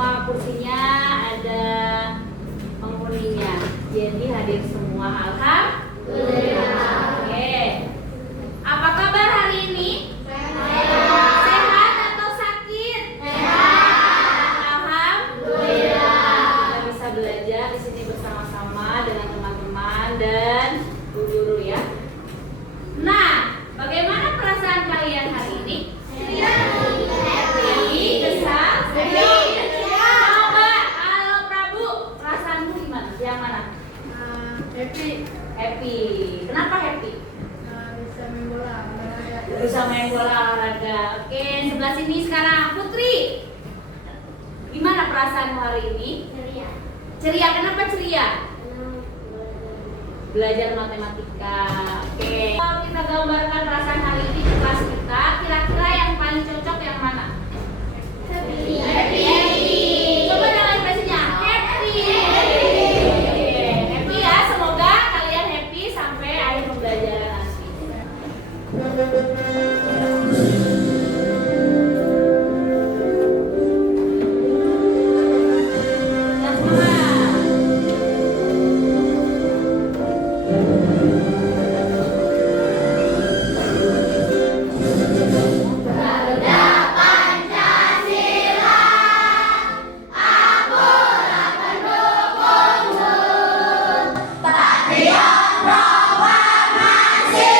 semua kursinya, ada penghuninya. Jadi hadir semua. Alhamdulillah. Oke. Apa kabar hari ini? Sehat atau sakit? Sehat. Alhamdulillah. Kita bisa belajar di sini bersama-sama dengan teman-teman dan guru ya. Nah, bagaimana perasaan kalian hari ini? Happy, kesal, coba kalau Prabu, perasaanmu gimana? Yang mana? Happy. Happy. Kenapa happy? Bisa main bola olahraga. Bisa main bola olahraga. Oke, sebelah sini sekarang Putri. Gimana perasaanmu hari ini? Ceria. Ceria. Kenapa ceria? Belajar matematika. Oke. Kalau kita gambarkan perasaan hari ini di kelas kita, kira-kira yang paling cocok yang mana? Happy. Coba dengan ekspresinya happy. Happy ya. Semoga kalian happy sampai akhir pembelajaran nanti. Yang semangat. Garuda Pancasila, akulah pendukungmu. Patriot proklamasi,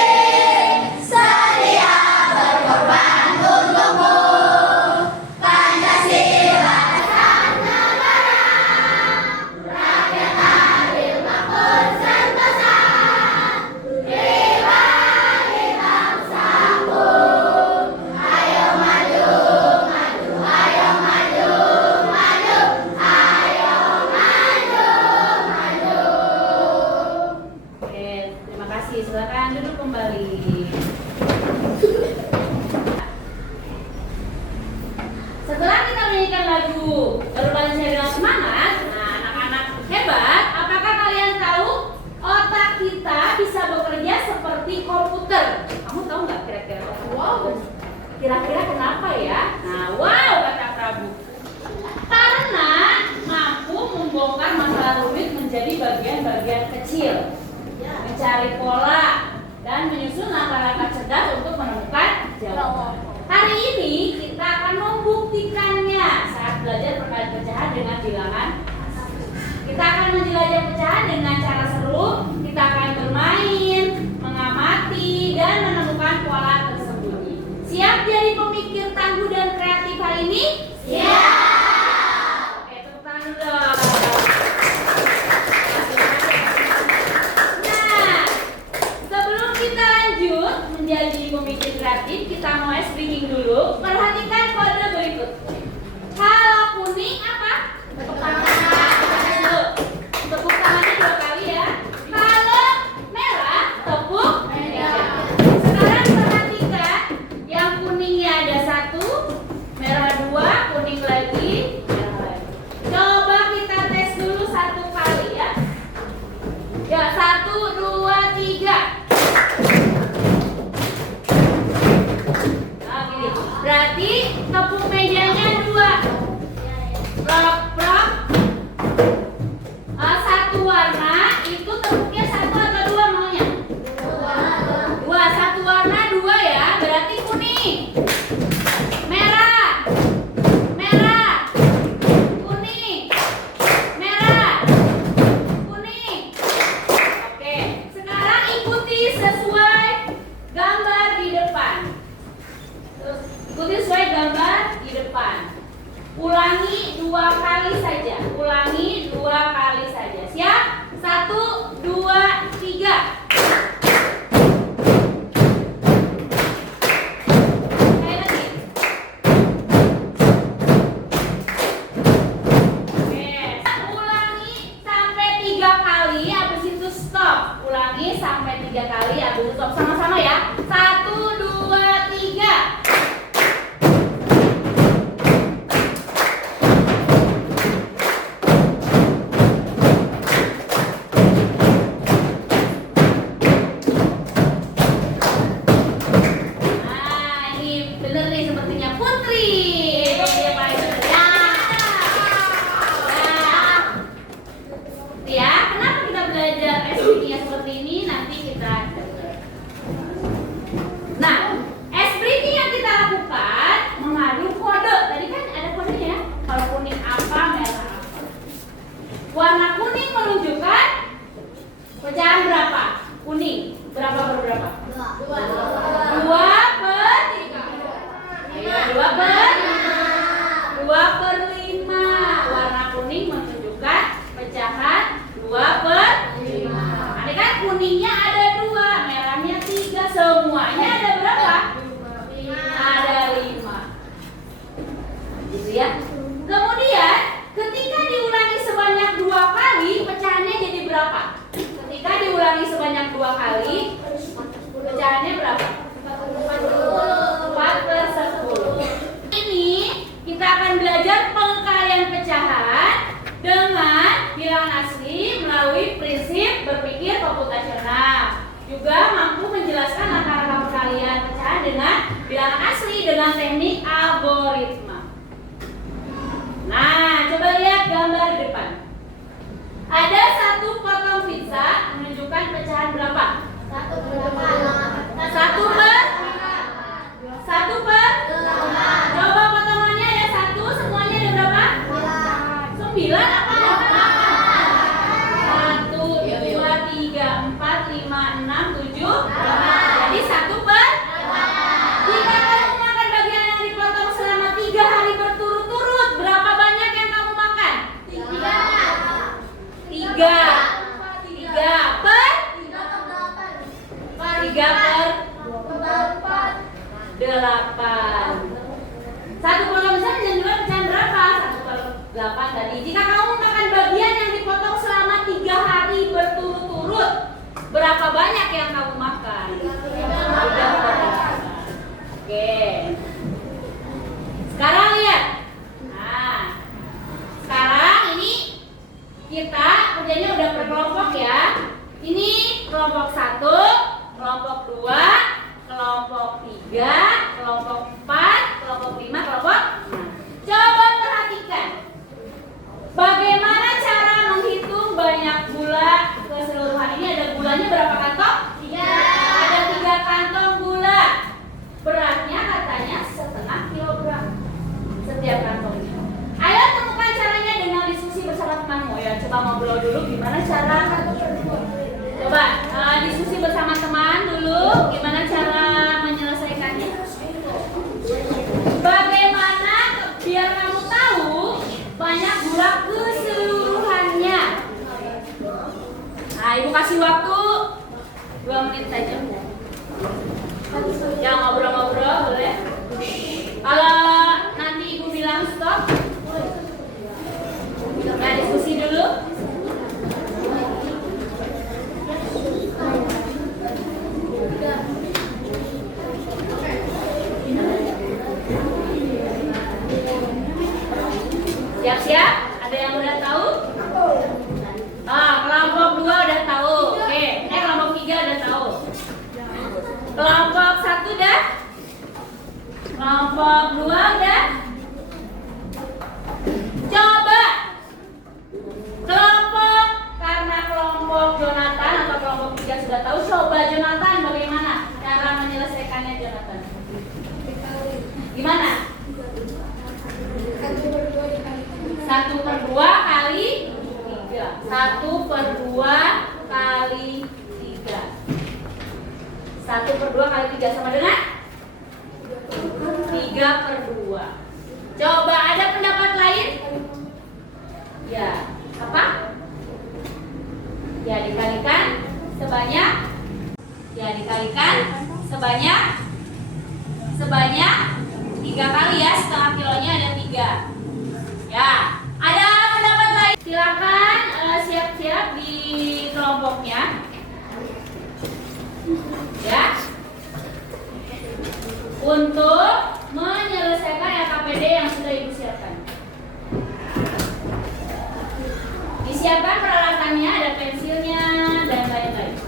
sedia berkorban untukmu. Pancasila dasar negara, rakyat adil makmur sentosa. Pribadi bangsaku, ayo maju, maju, ayo maju, maju, ayo maju, maju. Oke, terima kasih. Silakan duduk kembali. Setelah kita menyanyikan lagu Berbalik dengan Semangat, nah anak-anak hebat, apakah kalian tahu otak kita bisa bekerja seperti komputer? Kamu tahu nggak kira-kira otak? Wow. Kira-kira kenapa ya? Nah, wow kata Prabu. Karena mampu membongkar masalah rumit menjadi bagian-bagian kecil, mencari pola, dan menyusun langkah-langkah cerdas untuk menemukan jawaban. Hari ini kita akan membuktikannya saat belajar perkalian pecahan dengan bilangan. Kita akan menjelajah pecahan dengan cara seru. Kita akan bermain, mengamati, dan menemukan pola tersembunyi. Siap jadi pemikir tangguh dan kreatif hari ini? Siap. Oke, tepuk tangan dulu dong. Nah, sebelum kita lanjut menjadi pemikir kreatif, kita mulai speaking dulu. Perhatikan kode berikut. Kalau kuning apa? Tepuk tangan. Dulu. Tepuk tangannya 2 kali ya. Kalau merah, tepuk merah. Sekarang perhatikan, yang kuningnya ada 1, merah 2, kuning lagi, merah lagi. Coba kita tes dulu 1 kali ya. Ya, 1, 2, 3. Nah, gini. Berarti tepuk mejanya 2. Prok, prok. Satu warna itu tepuknya 1 atau 2 maunya? 2. Satu warna 2 ya. Berarti kuning. Merah. Merah. Kuning. Merah. Kuning. Oke. Sekarang ikuti sesuai gambar di depan. Terus ikuti sesuai gambar di depan. Ulangi 2 kali saja. Ulangi 2 kali saja. Siap? 1, 2, 3. Sekali lagi. Oke. Ulangi sampai 3 kali. Habis itu stop. Ulangi sampai 3 kali. Habis itu stop. Sama-sama ya. 1, 2, 3. kuning menunjukkan pecahan 2/5. Ini kan kuningnya ada 2, merahnya 3, semuanya ada berapa? Ada 5. Gitu ya. Kemudian ketika diulangi sebanyak 2 kali, pecahannya jadi berapa? Ketika diulangi sebanyak 2 kali, pecahannya berapa? 4/10. Ini kita akan belajar pengkalian pecahan dengan bilangan asli melalui prinsip berpikir komputasional. Juga mampu menjelaskan antara pengkalian pecahan dengan bilangan asli dengan teknik algoritma. Nah, coba lihat gambar di depan. Ada 1 potong pizza menunjukkan pecahan berapa? 1/8. Coba potongannya ada 1, semuanya ada berapa? 9 apa? 1, 2, 3, 4, 5, 6, 7. Jadi 1/8. Jika kamu makan bagian yang dipotong selama 3 hari berturut-turut, berapa banyak yang kamu makan? 3 per 8. 1 potong besar menunjukkan pecahan berapa? 1/8 tadi. Jika kamu makan bagian yang dipotong selama 3 hari berturut-turut, berapa banyak yang kamu makan? 3/8. Oke. Sekarang lihat. Nah, sekarang ini kita kerjanya udah per kelompok ya. Ini kelompok 1, kelompok 2, kelompok 3, kelompok 4, kelompok 5, kelompok 6. Coba perhatikan. Bagaimana cara menghitung banyak gula keseluruhan? Ini ada gulanya berapa kantong? 3. Ada 3 kantong gula. Beratnya katanya 1/2 kilogram setiap kantongnya. Ayo temukan caranya dengan diskusi bersama temanmu ya. Coba ngobrol dulu gimana cara. Coba diskusi bersama teman dulu gimana cara menyelesaikannya. Bagaimana biar kamu tahu banyak gula keseluruhannya. Nah, ibu kasih waktu 2 menit saja. Jangan ngobrol-ngobrol boleh. Kalau nanti ibu bilang stop, ya diskusi dulu. Siap-siap? Ada yang udah tahu? Kelompok 2 udah tahu. Oke, kelompok 3 udah tahu. Kelompok 1 udah? Kelompok 2 udah? Coba kelompok, karena kelompok Jonathan atau kelompok 3 sudah tahu, coba Jonathan bagaimana cara menyelesaikannya Jonathan? Gimana? 1/2 kali 3. 1/2 kali 3. 1/2 kali 3 sama dengan 3/2. Coba ada pendapat lain? Ya, apa? Ya, dikalikan sebanyak 3 kali ya, setengah kilonya ada 3. Ya, ada pendapat lain? Silakan siap-siap di kelompoknya. Ya. Untuk menyelesaikan LKPD yang sudah ibu siapkan. Disiapkan peralatannya, ada pensilnya dan lain-lain.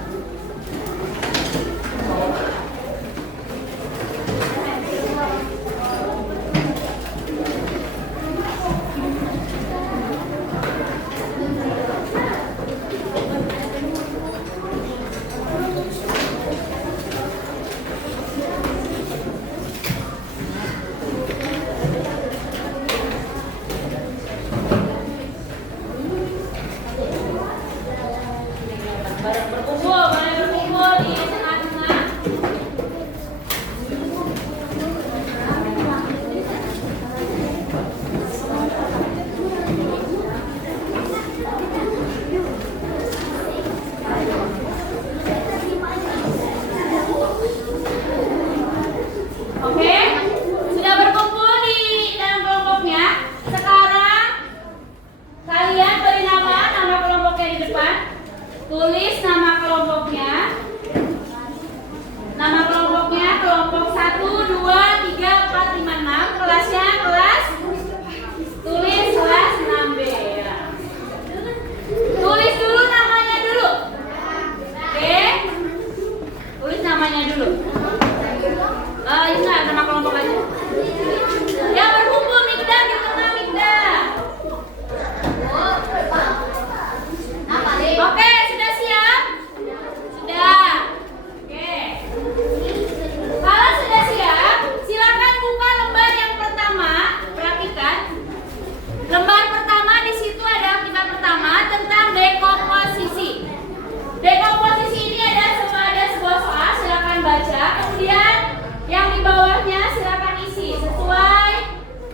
Tulis nama kelompoknya. Nama kelompoknya kelompok 1, 2, 3, 4, 5, 6. Kelasnya kelas. Tulis kelas 6B ya. Tulis dulu namanya dulu. Oke. Tulis namanya dulu. Ini nama kelompok aja. Yang berkumpul Mikda di tengah Mikda. Oke, sudah siap? Sudah. Oke. Kalau sudah siap, silakan buka lembar yang pertama. Perhatikan. Lembar pertama di situ ada kita pertama tentang dekomposisi. Dekomposisi ini ada sebuah soal, silakan baca. Kemudian yang di bawahnya silakan isi sesuai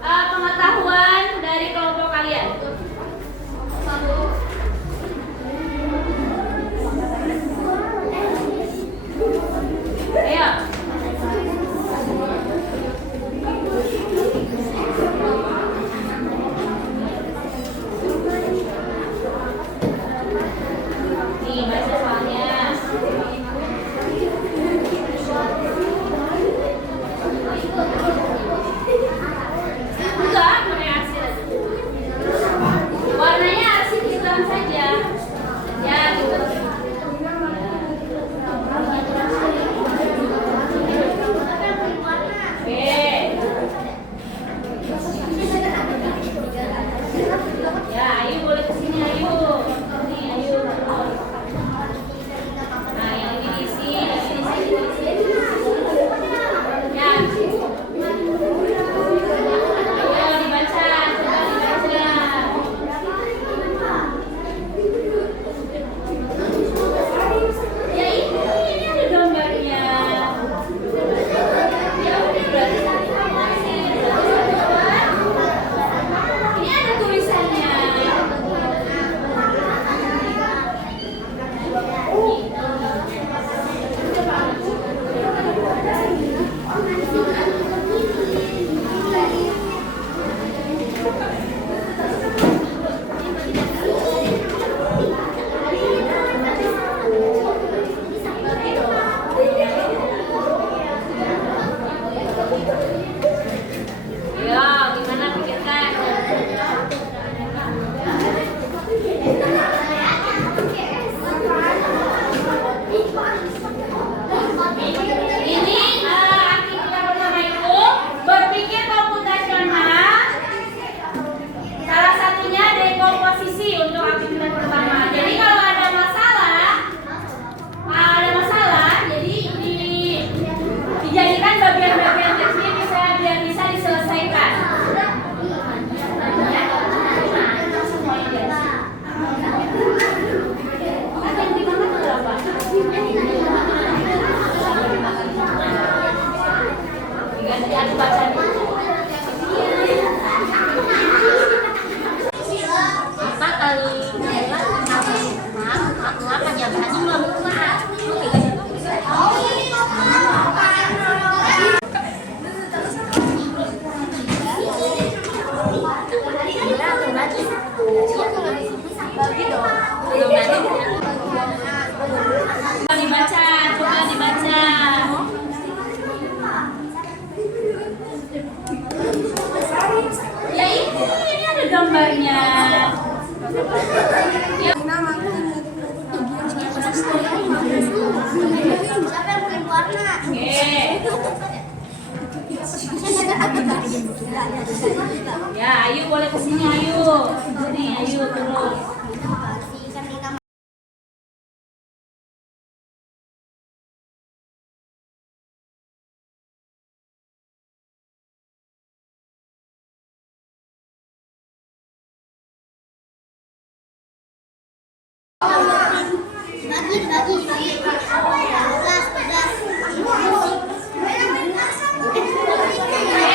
pengetahuan dari kelompok kalian. Ayo. Nih, baca soalnya. Enggak, warnanya arsip. Warnanya arsip hitam saja. Ya, gitu. Oke. Ya, ayo boleh kesini, ayo. Nih, ayo. Nah, yang ini diisi, yang ini diisi. Ya. Ayo dibaca, coba dibaca. Ya ini ada gambarnya. Ya udah berarti ini ada tulisannya. Ya, gimana pikirkan? Ini aktivitas pertama itu berpikir komputasional. Salah satunya dekomposisi untuk aktivitas pertama. Jadi kalau ada masalah, jadi dijadikan bagian-bagian teksnya biar bisa diselesaikan. Diganti aku baca nih. Apa kali apa jawabannya belum keluar. Coba dibaca. Ya ini ada gambarnya. Ya. Ya, ayo boleh kesini, ayo. Sini, ayo terus.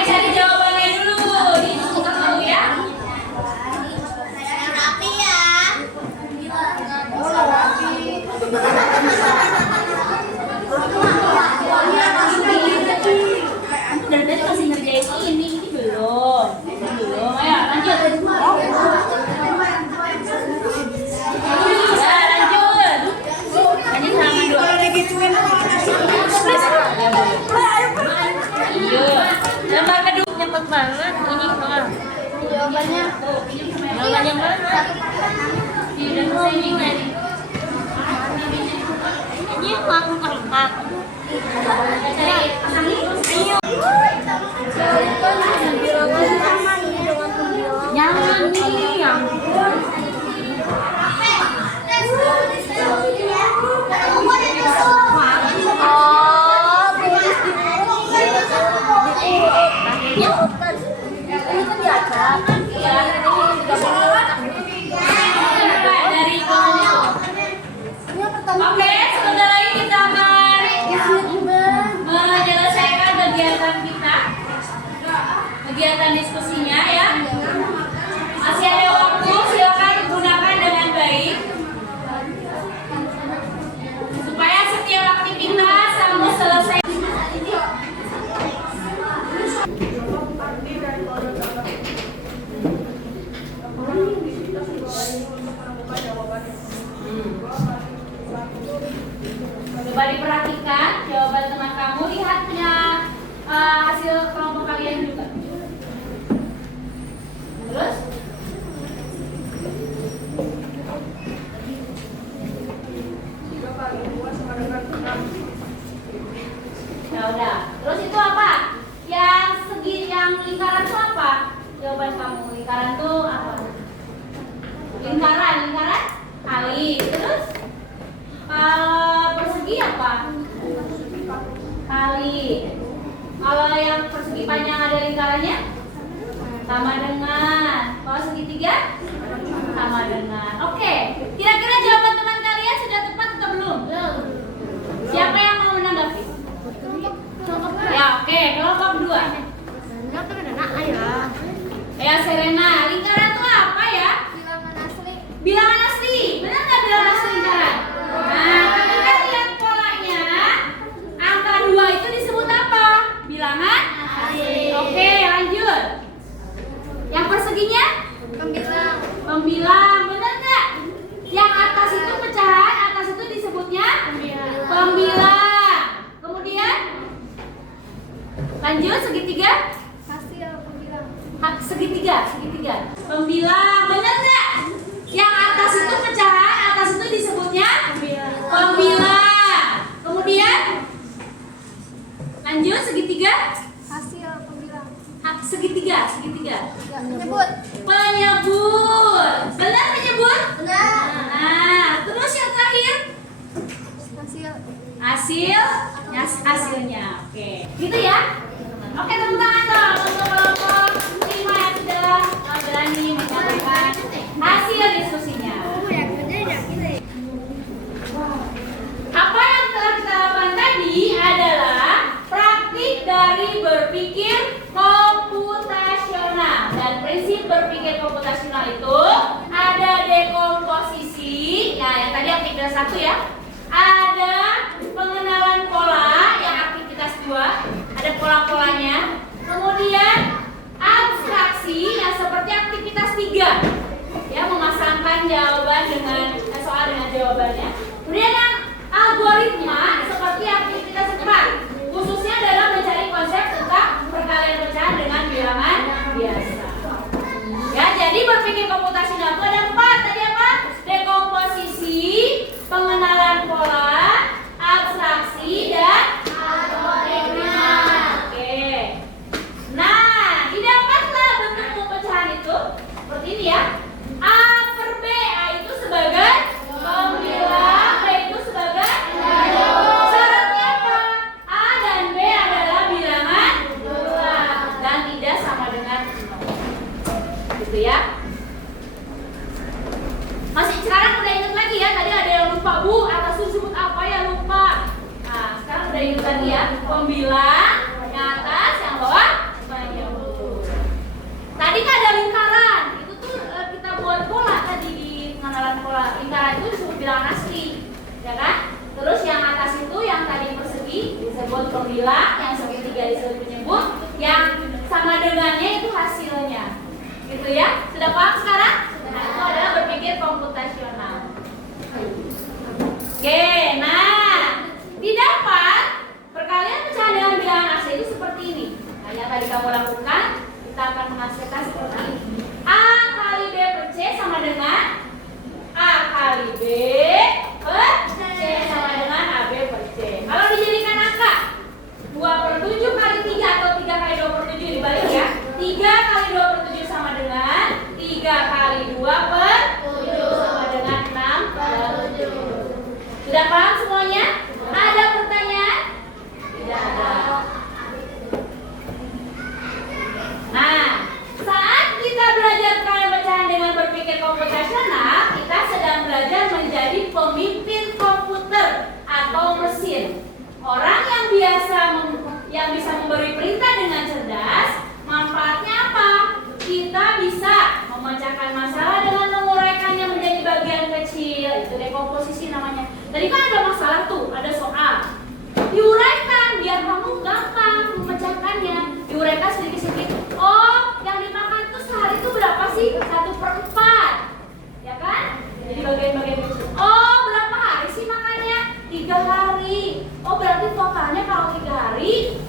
Cari jawabannya dulu. Ditunggu tahu ya. Rapi ya. Aku dari tadi masih ngerjain ini belum. Ayo lanjut. Ya lanjut. banget ini mah. Jawabannya Jawabannya mana? Ini uang kertas. Jangan nih yang Oke, sebentar lagi kita akan menyelesaikan kegiatan kita, kegiatan diskusinya ya. Masih ada waktu, silakan gunakan dengan baik supaya setiap aktivitas kamu selesai. Coba diperhatikan jawaban teman kamu, lihat punya hasil kelompok kalian juga. Terus ya udah. Terus itu apa? Yang segi, yang lingkaran itu apa? Jawaban kamu, lingkaran itu apa? Lingkaran kali. Terus persegi apa? Kali. Kalau yang persegi panjang ada lingkarannya sama dengan. Kalau segitiga sama dengan. Oke. Kira-kira jawaban teman kalian sudah tepat atau belum? Siapa yang mau menanggapi? Ya, oke. Kelompok 2. Ya, Serena. Lingkaran itu apa ya? Bilangan asli. Benar nggak bilangan asli lingkaran? Nah, ketika lihat polanya, angka 2 itu disebut apa? Bilangan asli. Oke, lanjut. Yang perseginya? Pembilang. Benar nggak? Yang atas itu pecahan, atas itu disebutnya pembilang. Kemudian lanjut segitiga? Segitiga. Pembilang. Benar nggak? Yang atas itu pecahan, atas itu disebutnya pembilang. Kemudian lanjut segitiga. Segitiga. Penyebut. Benar penyebut? Nah, terus yang terakhir hasilnya. Oke. Gitu ya. Oke, tepuk tangan dong untuk kelompok 5 yang sudah berani menyampaikan hasil diskusinya. Apa yang telah kita lakukan tadi adalah praktik dari berpikir komputasional. Dan prinsip berpikir komputasional itu ada dekomposisi, ya yang tadi aktivitas 1 ya. Ada pengenalan pola, yang aktivitas 2, ada pola-polanya. Kemudian abstraksi, yang seperti aktivitas 3, ya memasangkan jawaban dengan soal dengan jawabannya. Kemudian yang algoritma seperti aktivitas 4, khususnya dalam mencari konsep tentang perkalian pecahan dengan bilangan biasa. Ya, jadi berpikir komputasional itu ada 4. Tadi apa? Dekomposisi, pengenalan pola, abstraksi, dan algoritma. Oke. Nah, didapatlah bentuk pecahan itu seperti ini ya. A per B, A itu sebagai pembilang, B itu sebagai penyebut. Syaratnya apa? A dan B adalah bilangan bulat dan tidak sama dengan 0. Gitu ya. Masih sekarang udah ingat lagi ya, tadi ada yang lupa, Bu, atas itu disebut apa ya, lupa. Nah, sekarang udah ingat lagi ya, pembilang, yang atas, yang bawah penyebut. Tadi kan ada lingkaran, itu tuh kita buat pola tadi di pengenalan pola. Lingkaran itu disebut bilangan asli, ya kan? Terus yang atas itu yang tadi persegi disebut pembilang, yang segitiga disebut penyebut, yang sama dengannya itu hasilnya. Gitu ya? Sudah paham sekarang? Nah, itu adalah berpikir komputasional. Oke, nah didapat perkalian pecahan dengan bilangan asli itu seperti ini. Nah, yang tadi kamu lakukan yang bisa memberi perintah dengan cerdas, manfaatnya apa? Kita bisa memecahkan masalah dengan menguraikannya menjadi bagian kecil. Itu dekomposisi namanya. Tadi kan ada masalah tuh, ada soal. Diuraikan biar kamu gampang memecahkannya. Diuraikan sedikit-sedikit. Oh, yang dimakan tuh sehari itu berapa sih? 1/4. Ya kan? Jadi bagian-bagian kecil. Oh, berapa hari sih makannya? 3 hari. Oh, berarti totalnya kalau 3 hari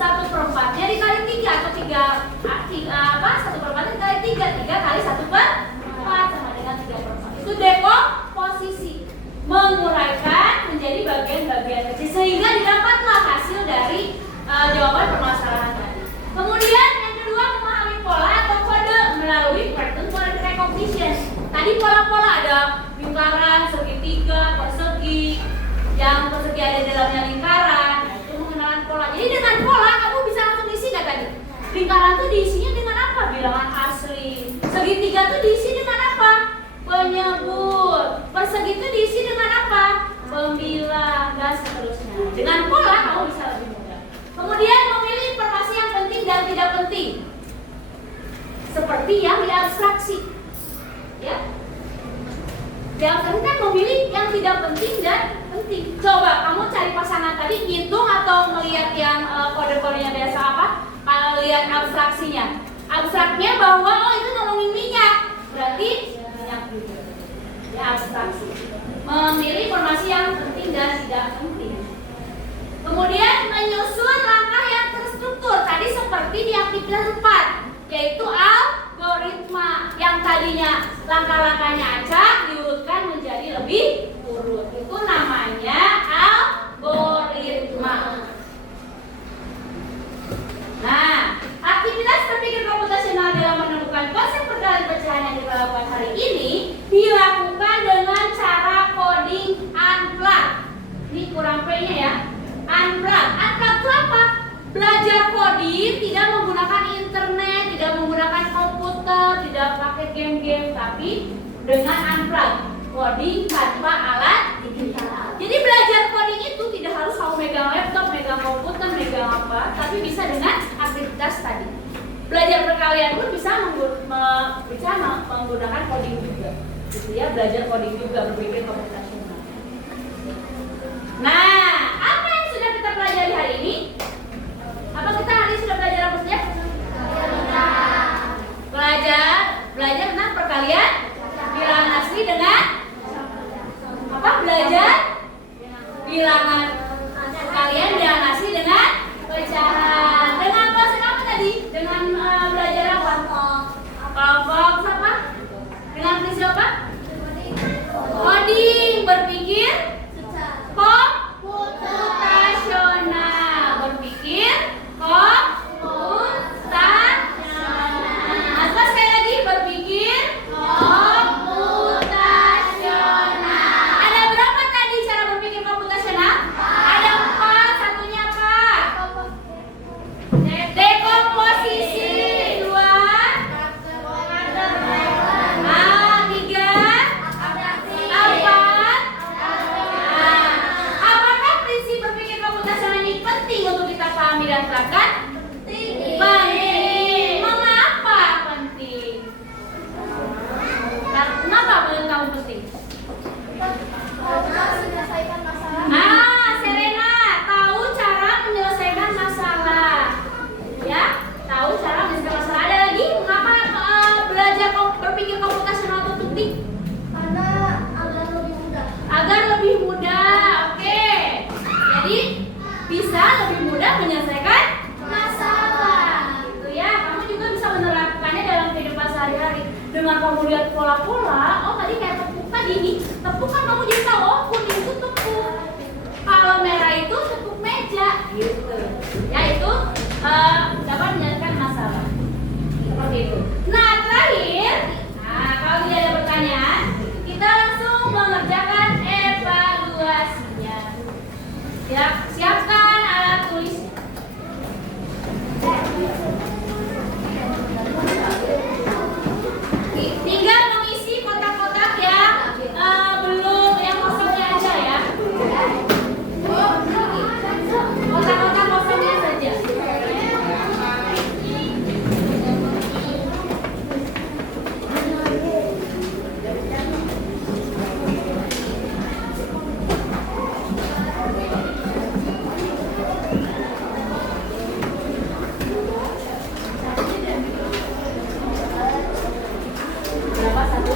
1/4-nya dikali 3 atau 1/4-nya dikali 3. 3 kali 1/4 sama dengan 3/4. Itu dekomposisi. Menguraikan menjadi bagian-bagian kecil sehingga didapatlah hasil dari jawaban permasalahan tadi. Kemudian yang kedua, memahami pola atau kode melalui pattern code recognition. Tadi pola-pola ada lingkaran, segitiga, persegi, yang persegi ada di dalamnya lingkaran. Nah, itu mengenalkan pola. Jadi dengan pola kamu bisa langsung isi nggak tadi? Lingkaran tuh diisinya dengan apa? Bilangan asli. Segitiga tuh diisi dengan apa? Penyebut. Persegi itu diisi dengan apa? Pembilang, dan seterusnya. Dengan pola kamu bisa lebih mudah. Kemudian memilih informasi yang penting dan tidak penting, seperti yang diabstraksi. Ya, yang penting kan memilih yang tidak penting dan penting. Coba kamu cari pasangan tadi, ngitung atau melihat yang kode-kodenya biasa apa? Lihat abstraksinya. Abstraknya bahwa oh itu ngomongin minyak, berarti minyak juga. Ya, abstraksi. Memilih informasi yang penting dan tidak penting. Kemudian menyusun langkah yang terstruktur. Tadi seperti di aktivitas 4, yaitu algoritma. Yang tadinya langkah-langkahnya acak diurutkan menjadi lebih urut. Itu namanya algoritma. Nah, aktivitas berpikir komputasional dalam menemukan konsep perkalian pecahan yang kita lakukan hari ini dilakukan dengan cara coding unplug. Ini kurang P-nya ya. Unplug. Unplug itu apa? Belajar coding tidak menggunakan internet, tidak menggunakan komputer, tidak pakai game-game, tapi dengan unplug. Coding tanpa alat digital. Jadi belajar coding itu tidak harus kamu megang laptop, megang komputer, megang apa, tapi bisa dengan aktivitas tadi. Belajar perkalian pun bisa menggunakan coding juga. Gitu ya, belajar coding juga, berpikir komputasional. Nah, apa yang sudah kita pelajari hari ini? Apa kita hari ini sudah belajar apa saja? Belajar tentang perkalian bilangan asli dengan apa? Belajar bilangan perkalian bilangan asli dengan pecahan. Dengan konsep apa tadi? Dengan belajar apa? Kelompok apa? Dengan prinsip apa? Coding, berpikir komputasional. Berpikir komputasional. Atau sekali lagi, berpikir komputasional. Ada berapa tadi cara berpikir komputasional? Ada 4, satunya apa? Dekomposisi. 2, 3, 4. Apakah prinsip berpikir komputasional ini penting untuk kita pahami dan terapkan? Penting. Mengapa penting? Kenapa menurut kamu penting? Serena, tahu cara menyelesaikan masalah. Ya, tahu cara menyelesaikan masalah. Ada lagi? Mengapa belajar berpikir komputasional itu penting? Agar lebih mudah. Oke. Jadi bisa lebih mudah menyelesaikan masalah. Gitu ya. Kamu juga bisa menerapkannya dalam kehidupan sehari-hari. Dengan kamu lihat pola-pola, oh tadi kayak tepuk tadi nih. Tepuk kan kamu jadi tahu, oh kuning itu tepuk. Kalau merah itu tepuk meja. Gitu. Ya itu dapat menyelesaikan masalah. Seperti itu. Nah, terakhir, kalau tidak ada pertanyaan, kita langsung mengerjakan evaluasinya. Siapkan alat tulisnya. Tinggal mengisi kotak-kotak yang belum, yang kosongnya aja ya. Kotak-kotak kosongnya saja.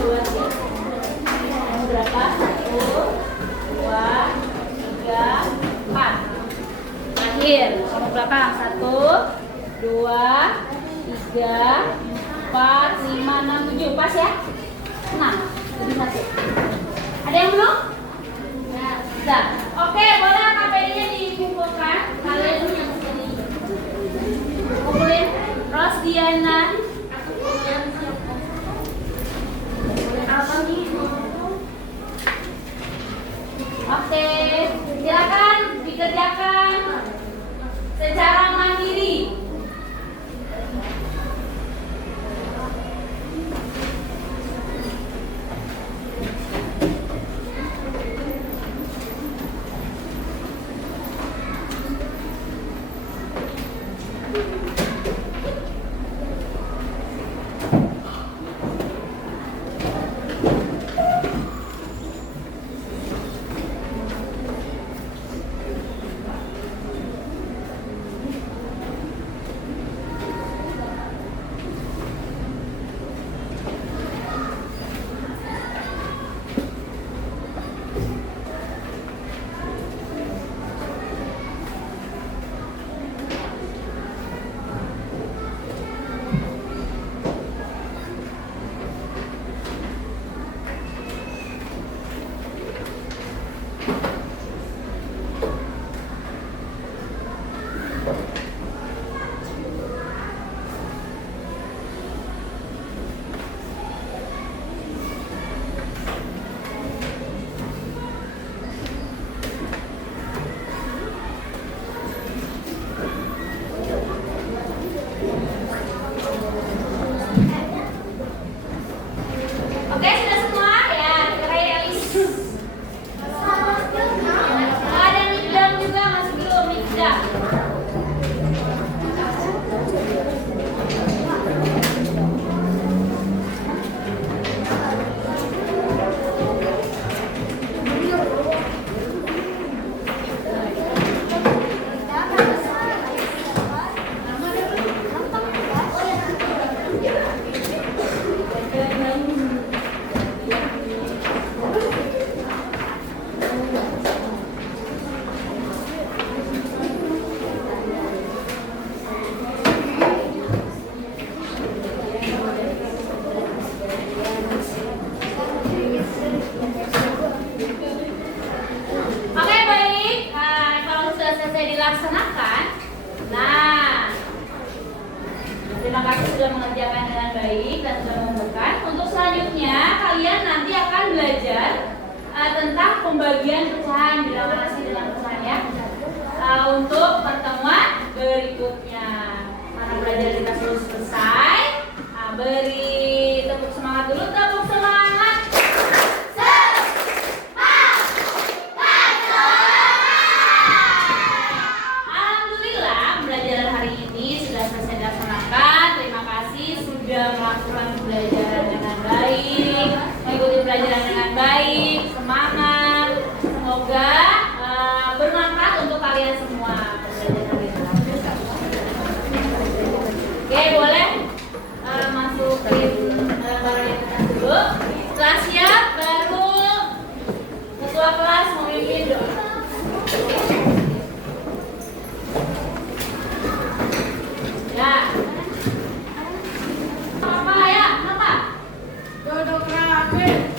luas ya. Nomor berapa? 1, 2, 3, 4. Terakhir, nomor belakang 1, 2, 3, 4, 5, 6, 7. Pas ya? 6. Jadi 1. Ada yang belum? Ya, sudah. Oke, boleh KPD-nya dikumpulkan. Kalian dulu yang kesini. Kumpulin. Rosdiana. Apa nih? Oke, silakan dikerjakan secara mandiri. Oke, sudah semua ya. Realis. Ada Mikdam juga, masih belum Mikdam. Oke, baik. Kalau sudah selesai dilaksanakan, nah, terima kasih sudah mengerjakan dengan baik dan sudah mengumpulkan. Untuk selanjutnya, kalian nanti akan belajar tentang pembagian pecahan, bilangan asli dengan pecahan ya. Untuk pertemuan berikutnya, karena belajar kita sudah selesai, beri tepuk semangat dulu, tepuk semangat. Alhamdulillah, pembelajaran hari ini sudah selesai dilaksanakan. Terima kasih sudah melakukan pembelajaran dengan baik, mengikuti pelajaran dengan baik. Semangat, semoga bermanfaat untuk kalian semua pembelajaran hari ini. Oke, boleh masukin barang yang kita dulu. Setelah siap, baru ketua kelas memimpin doa. Ya. Apa ya? Apa? Dodok rapi.